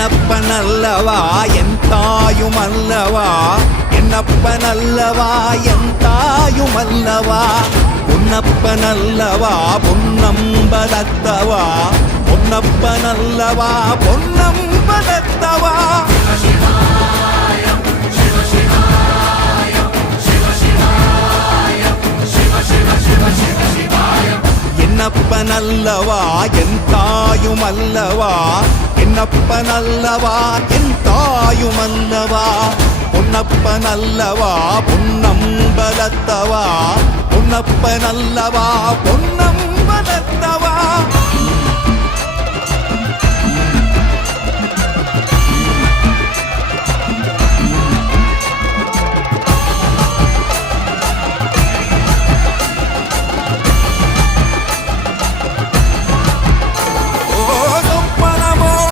என்னப்பனல்லவா என் தாயுமல்லவா, என்னப்பனல்லவா என் தாயுமல்லவா, பொன்னப்பனல்லவா பொன்னம்பலத்தவா, பொன்னப்பனல்லவா பொன்னம்பலத்தவா. என்னப்பனல்லவா என் தாயுமல்லவா, என்னப்பனல்லவா என் தாயுமல்லவா, பொன்னப்பனல்லவா பொன்னம்பலத்தவா, பொன்னப்பனல்லவா பொன்னம்பலத்தவா.